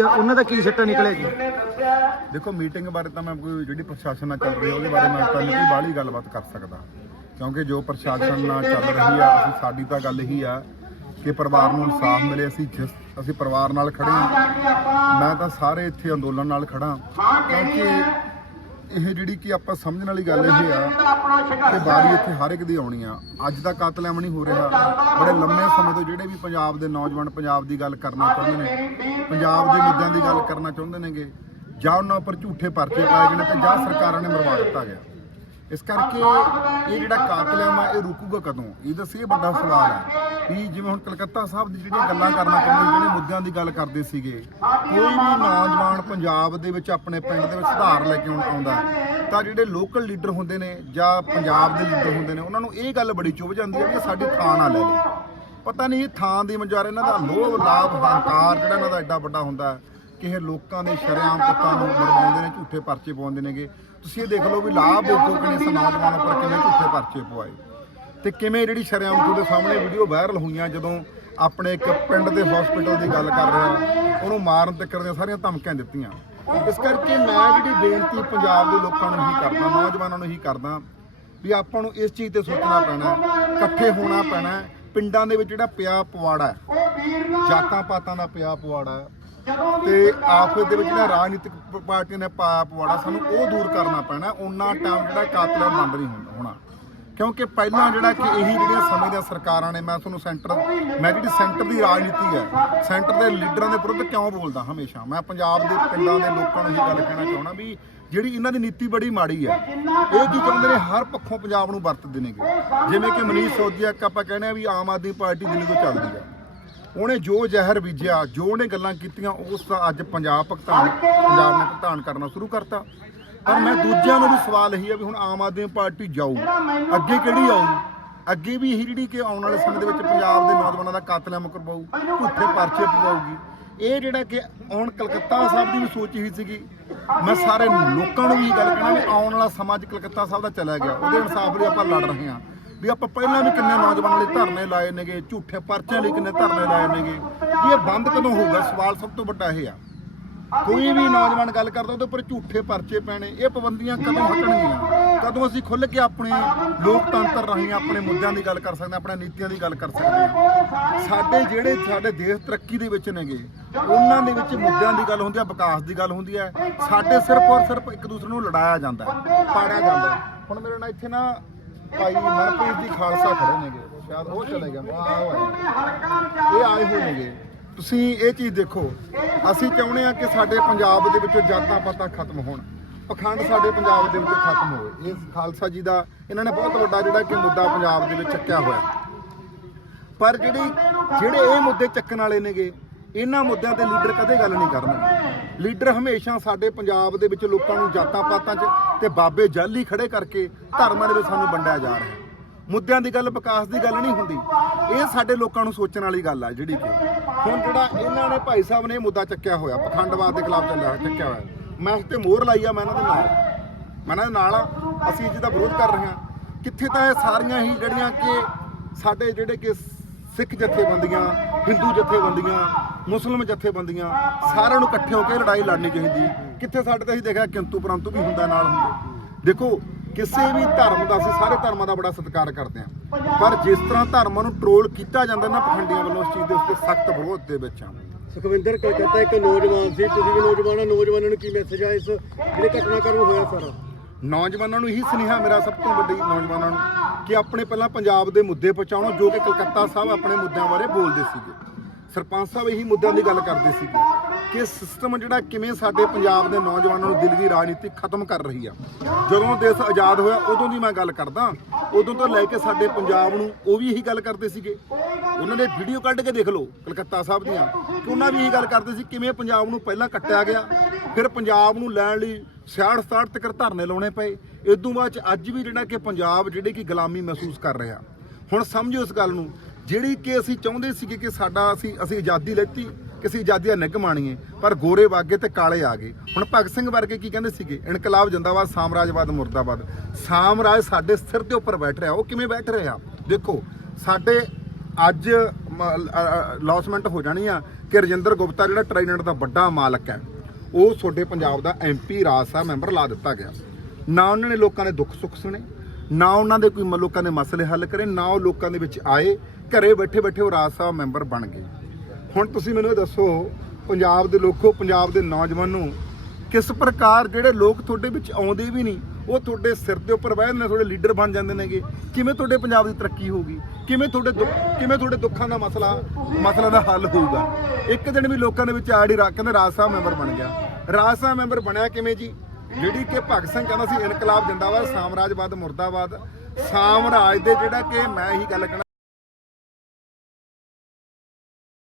ਆ, ਉਹਨਾਂ ਦਾ ਕੀ ਸਿੱਟਾ ਨਿਕਲਿਆ ਜੀ? ਦੇਖੋ ਮੀਟਿੰਗ ਬਾਰੇ ਤਾਂ ਮੈਂ ਕੋਈ ਜਿਹੜੀ ਪ੍ਰਸ਼ਾਸਨ ਨਾਲ ਚੱਲ ਰਹੀ ਹੈ ਉਹਦੇ ਬਾਰੇ ਮੈਂ ਤਾਂ ਨਹੀਂ ਬਾਹਲੀ ਗੱਲਬਾਤ ਕਰ ਸਕਦਾ। ਕਿਉਂਕਿ ਜੋ ਪ੍ਰਸ਼ਾਸਨ ਨਾਲ ਚੱਲ ਰਹੀ ਆ ਅਸੀਂ ਸਾਡੀ ਤਾਂ ਗੱਲ ਇਹੀ ਆ ਕਿ ਪਰਿਵਾਰ ਨੂੰ ਇਨਸਾਫ ਮਿਲੇ ਅਸੀਂ ਜਿਸ ਅਸੀਂ ਪਰਿਵਾਰ ਨਾਲ ਖੜੇ ਹਾਂ। ਮੈਂ ਤਾਂ ਸਾਰੇ ਇੱਥੇ ਅੰਦੋਲਨ ਨਾਲ ਖੜਾ ਕਿਉਂਕਿ ਇਹ ਜਿਹੜੀ ਕਿ ਆਪਾਂ ਸਮਝਣ ਵਾਲੀ ਗੱਲ ਇਹ ਆ ਕਿ ਵਾਰੀ ਇੱਥੇ ਹਰ ਇੱਕ ਦੀ ਆਉਣੀ ਆ। ਅੱਜ ਦਾ ਕਾਤਲਾਮ ਨਹੀਂ ਹੋ ਰਿਹਾ। ਬੜੇ ਲੰਮੇ ਸਮੇਂ ਤੋਂ ਜਿਹੜੇ ਵੀ ਪੰਜਾਬ ਦੇ ਨੌਜਵਾਨ ਪੰਜਾਬ ਦੀ ਗੱਲ ਕਰਨਾ ਚਾਹੁੰਦੇ ਨੇ, ਪੰਜਾਬ ਦੇ ਮੁੱਦਿਆਂ ਦੀ ਗੱਲ ਕਰਨਾ ਚਾਹੁੰਦੇ ਨੇਗੇ ਜਾਂ ਉਹਨਾਂ ਉੱਪਰ ਝੂਠੇ ਪਰਚੇ ਪਾਏ ਗਏ ਨੇ ਤੇ ਜਾਂ ਸਰਕਾਰਾਂ ਨੇ ਮਰਵਾ ਦਿੱਤਾ ਗਿਆ। ਇਸ ਕਰਕੇ ਇਹ ਜਿਹੜਾ ਕਾਤਲਾਮ ਆ ਇਹ ਰੁਕੂਗਾ ਕਦੋਂ? ਇਹ ਇਹਦਾ ਇਹ ਵੱਡਾ ਸਵਾਲ ਹੈ। ਵੀ ਜਿਵੇਂ ਹੁਣ ਕਲਕੱਤਾ ਸਾਹਿਬ ਦੀ ਜਿਹੜੀਆਂ ਗੱਲਾਂ ਕਰਨਾ ਚਾਹੁੰਦੇ ਜਿਹੜੇ ਮੁੱਦਿਆਂ ਦੀ ਗੱਲ ਕਰਦੇ ਸੀਗੇ, ਕੋਈ ਵੀ ਨੌਜਵਾਨ ਪੰਜਾਬ ਦੇ ਵਿੱਚ ਆਪਣੇ ਪਿੰਡ ਦੇ ਵਿੱਚ ਸੁਧਾਰ ਲੈ ਕੇ ਆਉਣ- ਆਉਂਦਾ ਤਾਂ ਜਿਹੜੇ ਲੋਕਲ ਲੀਡਰ ਹੁੰਦੇ ਨੇ ਜਾਂ ਪੰਜਾਬ ਦੇ ਲੀਡਰ ਹੁੰਦੇ ਨੇ, ਉਹਨਾਂ ਨੂੰ ਇਹ ਗੱਲ ਬੜੀ ਚੁੱਭ ਜਾਂਦੀ ਹੈ ਕਿ ਸਾਡੀ ਥਾਂ ਨਾ ਲੈ ਲਈ ਪਤਾ ਨਹੀਂ ਇਹ ਥਾਂ ਦੀ ਮਨਜ਼ਾਰ ਇਹਨਾਂ ਦਾ ਲੋਭ, ਲਾਭ, ਹੰਕਾਰ ਜਿਹੜਾ ਇਹਨਾਂ ਦਾ ਐਡਾ ਵੱਡਾ ਹੁੰਦਾ ਇਹ ਲੋਕਾਂ ਦੇ ਸ਼ਰੇਆਮ ਪੁੱਤਾਂ ਨੂੰ ਮਰਵਾਉਂਦੇ ਨੇ, ਝੂਠੇ ਪਰਚੇ ਪਾਉਂਦੇ ਨੇਗੇ। ਤੁਸੀਂ ਇਹ ਦੇਖ ਲਓ ਵੀ ਲਾਭ ਦੇਖੋ ਕਿ ਇਸ ਨੌਜਵਾਨ ਉੱਪਰ ਕਿਵੇਂ ਝੂਠੇ ਪਰਚੇ ਪਵਾਏ। ਤੇ ਕਿਵੇਂ ਜਿਹੜੀ ਸ਼ਰੇਆਮ ਤੁਹਾਡੇ ਸਾਹਮਣੇ ਵੀਡੀਓ ਵਾਇਰਲ ਹੋਈਆਂ, ਜਦੋਂ ਆਪਣੇ ਇੱਕ ਪਿੰਡ ਦੇ ਹਸਪੀਟਲ ਦੀ ਗੱਲ ਕਰ ਰਿਹਾ, ਉਹਨੂੰ ਮਾਰਨ ਤੱਕ ਦੀਆਂ ਸਾਰੀਆਂ ਧਮਕੀਆਂ ਦਿੱਤੀਆਂ। ਇਸ ਕਰਕੇ ਮੈਂ ਜਿਹੜੀ ਬੇਨਤੀ ਪੰਜਾਬ ਦੇ ਲੋਕਾਂ ਨੂੰ ਹੀ ਕਰਦਾ, ਨੌਜਵਾਨਾਂ ਨੂੰ ਹੀ ਕਰਦਾ, ਵੀ ਆਪਾਂ ਨੂੰ ਇਸ ਚੀਜ਼ ਤੇ ਸੋਚਣਾ ਪੈਣਾ, ਇਕੱਠੇ ਹੋਣਾ ਪੈਣਾ, ਪਿੰਡਾਂ ਦੇ ਵਿੱਚ ਜਿਹੜਾ ਪਿਆ ਪਵਾੜਾ ਜਾਤਾਂ ਪਾਤਾਂ ਦਾ ਪਿਆ ਪਵਾੜਾ ਤੇ ਆਪਸ ਦੇ ਵਿੱਚ ਜਿਹੜਾ ਰਾਜਨੀਤਿਕ ਪ- ਪਾਰਟੀਆਂ ਨੇ ਪਾਇਆ ਪਵਾੜਾ ਸਾਨੂੰ ਉਹ ਦੂਰ ਕਰਨਾ ਪੈਣਾ ਉਹਨਾਂ ਟਾਈਮ ਜਿਹੜਾ ਕਾਤਲਾਂ ਬੰਦ ਨਹੀਂ ਹੋਣਾ- ਹੋਣਾ। ਕਿਉਂਕਿ ਪਹਿਲਾਂ ਜਿਹੜਾ ਕਿ ਇਹੀ ਜਿਹੜੀਆਂ ਸਮੇਂ ਦੀਆਂ ਸਰਕਾਰਾਂ ਨੇ ਮੈਂ ਤੁਹਾਨੂੰ ਸੈਂਟਰ ਮੈਂ ਜਿਹੜੀ ਸੈਂਟਰ ਦੀ ਰਾਜਨੀਤੀ ਹੈ ਸੈਂਟਰ ਦੇ ਲੀਡਰਾਂ ਦੇ ਵਿਰੁੱਧ ਕਿਉਂ ਬੋਲਦਾ ਹਮੇਸ਼ਾ? ਮੈਂ ਪੰਜਾਬ ਦੇ ਪਿੰਡਾਂ ਦੇ ਲੋਕਾਂ ਨੂੰ ਇਹ ਗੱਲ ਕਹਿਣਾ ਚਾਹਣਾ ਵੀ ਜਿਹੜੀ ਇਹਨਾਂ ਦੀ ਨੀਤੀ ਬੜੀ ਮਾੜੀ ਹੈ ਇਹ ਕੀ ਚਾਹੁੰਦੇ ਨੇ ਹਰ ਪੱਖੋਂ ਪੰਜਾਬ ਨੂੰ ਵਰਤਦੇ ਨੇਗੇ। ਜਿਵੇਂ ਕਿ ਮਨੀਸ਼ ਸੋਦੀਆ ਇੱਕ ਆਪਾਂ ਕਹਿੰਦੇ ਆ ਵੀ ਆਮ ਆਦਮੀ ਪਾਰਟੀ ਦਿੱਲੀ ਤੋਂ ਚੱਲਦੀ ਹੈ। ਉਹਨੇ ਜੋ ਜ਼ਹਿਰ ਬੀਜਿਆ ਜੋ ਉਹਨੇ ਗੱਲਾਂ ਕੀਤੀਆਂ ਉਸ ਦਾ ਅੱਜ ਪੰਜਾਬ ਭੁਗਤਾਨ ਪੰਜਾਬ ਨੇ ਭੁਗਤਾਨ ਕਰਨਾ ਸ਼ੁਰੂ ਕਰਤਾ। ਪਰ ਮੈਂ ਦੂਜਿਆਂ ਨੂੰ ਵੀ ਸਵਾਲ ਇਹੀ ਆ ਵੀ ਹੁਣ ਆਮ ਆਦਮੀ ਪਾਰਟੀ ਜਾਊ। ਅੱਗੇ ਕਿਹੜੀ ਆਊ? ਅੱਗੇ ਵੀ ਇਹੀ ਜਿਹੜੀ ਕਿ ਆਉਣ ਵਾਲੇ ਸਮੇਂ ਦੇ ਵਿੱਚ ਪੰਜਾਬ ਦੇ ਨੌਜਵਾਨਾਂ ਦਾ ਕਾਤਲਾਮ ਕਰਵਾਊ ਝੂਠੇ ਪਰਚੇ ਪਵਾਊਗੀ। ਇਹ ਜਿਹੜਾ ਕਿ ਹੁਣ ਕਲਕੱਤਾ ਸਾਹਿਬ ਦੀ ਵੀ ਸੋਚ ਹੀ ਸੀਗੀ। ਮੈਂ ਸਾਰੇ ਲੋਕਾਂ ਨੂੰ ਵੀ ਗੱਲ ਕਹਿਣਾ ਵੀ ਆਉਣ ਵਾਲਾ ਸਮਾਂ ਅੱਜ ਕਲਕੱਤਾ ਸਾਹਿਬ ਦਾ ਚਲਾ ਗਿਆ। ਉਹਦੇ ਇਨਸਾਫ ਲਈ ਆਪਾਂ ਲੜ ਰਹੇ ਹਾਂ। ਵੀ ਆਪਾਂ ਪਹਿਲਾਂ ਵੀ ਕਿੰਨੇ ਨੌਜਵਾਨਾਂ ਲਈ ਧਰਨੇ ਲਾਏ ਨੇਗੇ, ਝੂਠੇ ਪਰਚਿਆਂ ਲਈ ਕਿੰਨੇ ਧਰਨੇ ਲਾਏ ਨੇਗੇ? ਵੀ ਇਹ ਬੰਦ ਕਦੋਂ ਹੋਊਗਾ? ਸਵਾਲ ਸਭ ਤੋਂ ਵੱਡਾ ਇਹ ਆ। ਕੋਈ ਵੀ ਨੌਜਵਾਨ ਗੱਲ ਕਰਦਾ, ਉਹਦੇ ਉੱਪਰ ਝੂਠੇ ਪਰਚੇ ਪੈਣੇ, ਇਹ ਪਾਬੰਦੀਆਂ ਕਦੋਂ ਹਟਣਗੀਆਂ? ਕਦੋਂ ਅਸੀਂ ਖੁੱਲ੍ਹ ਕੇ ਆਪਣੇ ਲੋਕਤੰਤਰ ਰਾਹੀਂ ਆਪਣੇ ਮੁੱਦਿਆਂ ਦੀ ਗੱਲ ਕਰ ਸਕਦੇ ਹਾਂ, ਆਪਣੇ ਨੀਤੀਆਂ ਦੀ ਗੱਲ ਕਰ ਸਕਦੇ ਹਾਂ? ਸਾਡੇ ਜਿਹੜੇ ਸਾਡੇ ਦੇਸ਼ ਤਰੱਕੀ ਦੇ ਵਿੱਚ ਨੇਗੇ, ਉਹਨਾਂ ਦੇ ਵਿੱਚ ਮੁੱਦਿਆਂ ਦੀ ਗੱਲ ਹੁੰਦੀ ਹੈ, ਵਿਕਾਸ ਦੀ ਗੱਲ ਹੁੰਦੀ ਹੈ। ਸਾਡੇ ਸਿਰਫ ਔਰ ਸਿਰਫ ਇੱਕ ਦੂਸਰੇ ਨੂੰ ਲੜਾਇਆ ਜਾਂਦਾ ਪਾੜਿਆ ਜਾਂਦਾ ਹੁਣ ਮੇਰੇ ਨਾਲ ਇੱਥੇ ਨਾ ਭਾਈ ਮਨਪ੍ਰੀਤ ਜੀ ਖਾਲਸਾ ਖੜੇ ਨੇਗੇ। ਸ਼ਾਇਦ ਉਹ ਚਲੇ ਗਏ। ਵਾਹ ਵਾਹ। ਇਹ ਆਏ ਹੋਏ ਨੇਗੇ। ਤੁਸੀਂ ਇਹ ਚੀਜ਼ ਦੇਖੋ। ਅਸੀਂ ਚਾਹੁੰਦੇ ਆ ਕਿ ਸਾਡੇ ਪੰਜਾਬ ਦੇ ਵਿੱਚੋਂ ਜਾਤਾਂ ਪਾਤਾਂ ਖਤਮ ਹੋਣ। ਪਖੰਡ ਸਾਡੇ ਪੰਜਾਬ ਦੇ ਵਿੱਚ ਖਤਮ ਹੋਵੇ। ਇਸ ਖਾਲਸਾ ਜੀ ਦਾ ਇਹਨਾਂ ਨੇ ਬਹੁਤ ਵੱਡਾ ਜਿਹੜਾ ਕਿ ਮੁੱਦਾ ਪੰਜਾਬ ਦੇ ਵਿੱਚ ਚੱਕਿਆ ਹੋਇਆ। ਪਰ ਜਿਹੜੀ ਜਿਹੜੇ ਇਹ ਮੁੱਦੇ ਚੱਕਣ ਵਾਲੇ ਨੇਗੇ ਇਹਨਾਂ ਮੁੱਦਿਆਂ ਤੇ ਲੀਡਰ ਕਦੇ ਗੱਲ ਨਹੀਂ ਕਰਨਗੇ ਲੀਡਰ ਹਮੇਸ਼ਾ ਸਾਡੇ ਪੰਜਾਬ ਦੇ ਵਿੱਚ ਲੋਕਾਂ ਨੂੰ ਜਾਤਾਂ ਪਾਤਾਂ 'ਚ ਤੇ ਬਾਬੇ ਜਾਲੀ ਖੜੇ ਕਰਕੇ ਧਰਮਾਂ ਦੇ ਵਿੱਚ ਸਾਨੂੰ ਵੰਡਿਆ ਜਾ ਰਿਹਾ ਮੁੱਦਿਆਂ ਦੀ ਗੱਲ, ਵਿਕਾਸ ਦੀ ਗੱਲ ਨਹੀਂ ਹੁੰਦੀ। ਇਹ ਸਾਡੇ ਲੋਕਾਂ ਨੂੰ ਸੋਚਣ ਵਾਲੀ ਗੱਲ ਆ ਜਿਹੜੀ ਕਿ ਹੁਣ ਜਿਹੜਾ ਇਹਨਾਂ ਨੇ ਭਾਈ ਸਾਹਿਬ ਨੇ ਇਹ ਮੁੱਦਾ ਚੱਕਿਆ ਹੋਇਆ, ਪਖੰਡਵਾਦ ਦੇ ਖਿਲਾਫ ਚੱਲਿਆ ਚੱਕਿਆ ਹੋਇਆ। ਮੈਂ ਇਸ ਤੇ ਮੋਹਰ ਲਾਈ ਆ, ਮੈਂ ਇਹਨਾਂ ਦੇ ਨਾਲ ਮੈਂ ਇਹਨਾਂ ਦੇ ਨਾਲ ਆ। ਅਸੀਂ ਜਿਹਦਾ ਵਿਰੋਧ ਕਰ ਰਹੇ ਹਾਂ। ਕਿੱਥੇ ਤਾਂ ਇਹ ਸਾਰੀਆਂ ਹੀ ਜਿਹੜੀਆਂ ਕਿ ਸਾਡੇ ਜਿਹੜੇ ਕਿ ਸਿੱਖ ਜਥੇਬੰਦੀਆਂ, ਹਿੰਦੂ ਜਥੇਬੰਦੀਆਂ ਮੁਸਲਮਾਨ ਜਥੇਬੰਦੀਆਂ ਸਾਰਿਆਂ ਨੂੰ ਇਕੱਠੇ ਹੋ ਕੇ ਲੜਾਈ ਲੜਨੀ ਚਾਹੀਦੀ ਕਿੱਥੇ ਸਾਡੇ ਤਾਂ ਅਸੀਂ ਦੇਖਿਆ ਕਿੰਤੂ ਪਰੰਤੂ ਵੀ ਹੁੰਦਾ ਨਾਲ ਹੁੰਦੇ। ਦੇਖੋ ਕਿਸੇ ਵੀ ਧਰਮ ਦਾ ਅਸੀਂ ਸਾਰੇ ਧਰਮਾਂ ਦਾ ਬੜਾ ਸਤਿਕਾਰ ਕਰਦੇ ਹਾਂ। ਪਰ ਜਿਸ ਤਰ੍ਹਾਂ ਧਰਮਾਂ ਨੂੰ ਟਰੋਲ ਕੀਤਾ ਜਾਂਦਾ ਨਾ ਪਖੰਡੀਆਂ ਵੱਲੋਂ ਇਸ ਚੀਜ਼ ਦੇ ਉੱਤੇ ਸਖਤ ਵਿਰੋਧ ਦੇ ਵਿੱਚ ਆ। ਸੁਖਵਿੰਦਰ ਕਲਕੱਤਾ ਇੱਕ ਨੌਜਵਾਨ ਸੀ ਤੁਸੀਂ ਵੀ ਨੌਜਵਾਨ ਆ ਨੌਜਵਾਨਾਂ ਨੂੰ ਕੀ ਮੈਸੇਜ ਆ ਇਸ? ਜਿਹੜੇ ਘਟਨਾਕ੍ਰਮ ਹੋਇਆ ਸਾਰਾ। ਨੌਜਵਾਨਾਂ ਨੂੰ ਇਹੀ ਸੁਨੇਹਾ ਮੇਰਾ ਸਭ ਤੋਂ ਵੱਡੀ ਨੌਜਵਾਨਾਂ ਨੂੰ ਕਿ ਆਪਣੇ ਪਹਿਲਾਂ ਪੰਜਾਬ ਦੇ ਮੁੱਦੇ ਪਹੁੰਚਾਉਣ ਜੋ ਕਿ ਕਲਕੱਤਾ ਸਾਹਿਬ ਆਪਣੇ ਮੁੱਦਿਆਂ ਬਾਰੇ ਬੋਲਦੇ ਸੀਗੇ। ਸਰਪੰਚ ਸਾਹਿਬ ਇਹੀ ਮੁੱਦਿਆਂ ਦੀ ਗੱਲ ਕਰਦੇ ਸੀਗੇ ਕਿ ਸਿਸਟਮ ਜਿਹੜਾ ਕਿਵੇਂ ਸਾਡੇ ਪੰਜਾਬ ਦੇ ਨੌਜਵਾਨਾਂ ਨੂੰ ਦਿੱਲੀ ਦੀ ਰਾਜਨੀਤੀ ਖਤਮ ਕਰ ਰਹੀ ਆ। ਜਦੋਂ ਦੇਸ਼ ਆਜ਼ਾਦ ਹੋਇਆ, ਉਦੋਂ ਦੀ ਮੈਂ ਗੱਲ ਕਰਦਾ, ਉਦੋਂ ਤੋਂ ਲੈ ਕੇ ਸਾਡੇ ਪੰਜਾਬ ਨੂੰ ਉਹ ਵੀ ਇਹੀ ਗੱਲ ਕਰਦੇ ਸੀਗੇ। ਉਹਨਾਂ ਨੇ ਵੀਡੀਓ ਕੱਢ ਕੇ ਦੇਖ ਲਓ, ਕਲਕੱਤਾ ਸਾਹਿਬ ਦੀਆਂ, ਕਿ ਉਹਨਾਂ ਵੀ ਇਹੀ ਗੱਲ ਕਰਦੇ ਸੀ, ਕਿਵੇਂ ਪੰਜਾਬ ਨੂੰ ਪਹਿਲਾਂ ਕੱਟਿਆ ਗਿਆ, ਫਿਰ ਪੰਜਾਬ ਨੂੰ ਲੈਣ ਲਈ 66 67 ਤੱਕ ਧਰਨੇ ਲਾਉਣੇ ਪਏ। ਇਦੋਂ ਬਾਅਦ ਚ ਅੱਜ ਵੀ ਜਿਹੜਾ ਕਿ ਪੰਜਾਬ ਜਿਹੜੇ ਕਿ ਗੁਲਾਮੀ ਮਹਿਸੂਸ ਕਰ ਰਿਹਾ। ਹੁਣ ਸਮਝੋ ਇਸ ਗੱਲ ਨੂੰ ਜਿਹੜੀ ਕਿ ਅਸੀਂ ਚਾਹੁੰਦੇ ਸੀਗੇ ਕਿ ਸਾਡਾ ਅਸੀਂ ਅਸੀਂ ਆਜ਼ਾਦੀ ਲੈਤੀ ਕਿਸੇ ਆਜ਼ਾਦੀ ਦਾ ਨਿੱਘ ਮਾਣੀਏ, ਪਰ ਗੋਰੇ ਵਾਗੇ ਤੇ ਕਾਲੇ ਆ ਗਏ। ਹੁਣ ਭਗਤ ਸਿੰਘ ਵਰਗੇ ਕੀ ਕਹਿੰਦੇ ਸੀਗੇ? ਇਨਕਲਾਬ, ਜਿੰਦਾਬਾਦ, ਸਾਮਰਾਜਵਾਦ, ਮੁਰਦਾਬਾਦ। ਸਾਮਰਾਜ ਸਾਡੇ ਸਿਰ ਦੇ ਉੱਪਰ ਬੈਠ ਰਿਹਾ। ਉਹ ਕਿਵੇਂ ਬੈਠ ਰਿਹਾ? ਦੇਖੋ, ਸਾਡੇ ਅੱਜ ਲੌਸਮੈਂਟ ਹੋ ਜਾਣੀ ਆ ਕਿ ਰਜਿੰਦਰ ਗੁਪਤਾ ਜਿਹੜਾ ਟ੍ਰਾਈਡੈਂਟ ਦਾ ਵੱਡਾ ਮਾਲਕ ਹੈ, ਉਹ ਤੁਹਾਡੇ ਪੰਜਾਬ ਦਾ ਐਮਪੀ ਰਾਜ ਸਭਾ ਮੈਂਬਰ ਲਾ ਦਿੱਤਾ ਗਿਆ। ਨਾ ਉਹਨਾਂ ਨੇ ਲੋਕਾਂ ਦੇ ਦੁੱਖ ਸੁੱਖ ਸੁਣੇ, ਨਾ ਉਹਨਾਂ ਦੇ ਕੋਈ ਮ- ਲੋਕਾਂ ਦੇ ਮਸਲੇ ਹੱਲ ਕਰੇ, ਨਾ ਉਹ ਲੋਕਾਂ ਦੇ ਵਿੱਚ ਆਏ। ਘਰੇ ਬੈਠੇ ਬੈਠੇ ਉਹ ਰਾਜ ਸਭਾ ਮੈਂਬਰ ਬਣ ਗਏ। ਹੁਣ ਤੁਸੀਂ ਮੈਨੂੰ ਇਹ ਦੱਸੋ, ਪੰਜਾਬ ਦੇ ਲੋਕੋ, ਪੰਜਾਬ ਦੇ ਨੌਜਵਾਨੋ ਕਿਸ ਪ੍ਰਕਾਰ ਜਿਹੜੇ ਲੋਕ ਤੁਹਾਡੇ ਵਿੱਚ ਆਉਂਦੇ ਵੀ ਨਹੀਂ, ਉਹ ਤੁਹਾਡੇ ਸਿਰ ਦੇ ਉੱਪਰ ਬਹਿ ਜਾਂਦੇ ਤੁਹਾਡੇ ਲੀਡਰ ਬਣ ਜਾਂਦੇ ਨੇਗੇ। ਕਿਵੇਂ ਤੁਹਾਡੇ ਪੰਜਾਬ ਦੀ ਤਰੱਕੀ ਹੋਊਗੀ? ਕਿਵੇਂ ਤੁਹਾਡੇ ਦੁੱਖ, ਕਿਵੇਂ ਤੁਹਾਡੇ ਦੁੱਖਾਂ ਦਾ ਮਸਲਾ ਮਸਲਾ ਦਾ ਹੱਲ ਹੋਊਗਾ? ਇੱਕ ਦਿਨ ਵੀ ਲੋਕਾਂ ਦੇ ਵਿੱਚ ਆੜੀ ਰੱਖ ਕਹਿੰਦੇ ਰਾਜ ਸਾਹਿਬ ਮੈਂਬਰ ਬਣ ਗਿਆ। ਰਾਜ ਸਾਹਿਬ ਮੈਂਬਰ ਬਣਿਆ ਕਿਵੇਂ ਜੀ? ਜਿਹੜੀ ਕਿ ਭਗਤ ਸਿੰਘ ਕਹਿੰਦਾ ਸੀ, ਇਨਕਲਾਬ ਜਿੰਦਾਬਾਦ, ਸਾਮਰਾਜਵਾਦ ਮੁਰਦਾਬਾਦ। ਸਾਮਰਾਜ ਦੇ ਜਿਹੜਾ ਕਿ ਮੈਂ ਇਹੀ ਗੱਲ ਕਹਿਣਾ